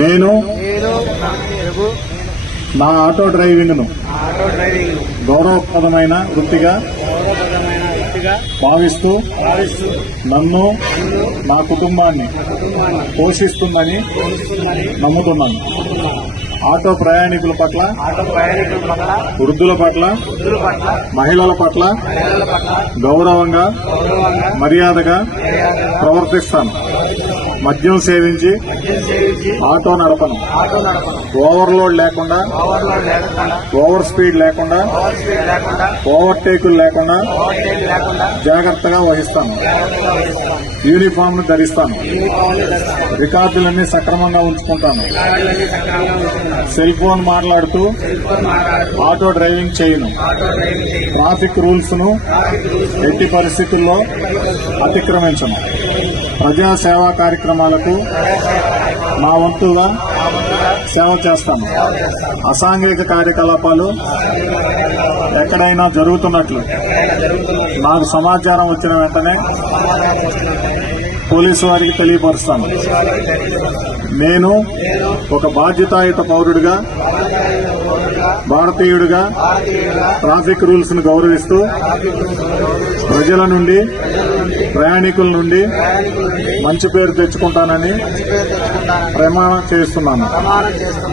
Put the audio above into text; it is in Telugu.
నేను నా ఆటో డ్రైవింగ్ను గౌరవప్రదమైన వృత్తిగా భావిస్తూ నన్ను నా కుటుంబాన్ని పోషిస్తుందని నమ్ముతున్నాను. ఆటో ప్రయాణికుల పట్ల వృద్ధుల పట్ల మహిళల పట్ల గౌరవంగా మర్యాదగా ప్రవర్తిస్తాను. మద్యం సేవించి ఆటో నడపను. ఓవర్లోడ్ లేకుండా ఓవర్ స్పీడ్ లేకుండా ఓవర్ స్పీడ్ లేకుండా ఓవర్టేకులు లేకుండా జాగ్రత్తగా వహిస్తాను. యూనిఫామ్ను ధరిస్తాను. రికార్డులన్నీ సక్రమంగా ఉంచుకుంటాను. సెల్ ఫోన్ మాట్లాడుతూ ఆటో డ్రైవింగ్ చేయను. ట్రాఫిక్ రూల్స్ను ఎట్టి పరిస్థితుల్లో అతిక్రమించను. ప్రజా సేవా కార్యక్రమాలకు మా వంతుగా సేవ చేస్తాను అసాంఘిక కార్యకలాపాలు ఎక్కడైనా జరుగుతున్నట్లు. నాకు సమాచారం వచ్చిన వెంటనే పోలీసు వారికి తెలియపరుస్తాను. నేను ఒక బాధ్యతాయుత పౌరుడిగా భారతీయుడిగా ట్రాఫిక్ రూల్స్ను గౌరవిస్తూ ప్రజల నుండి ప్రయాణికుల నుండి మంచి పేరు తెచ్చుకుంటానని ప్రమాణం చేస్తున్నాను.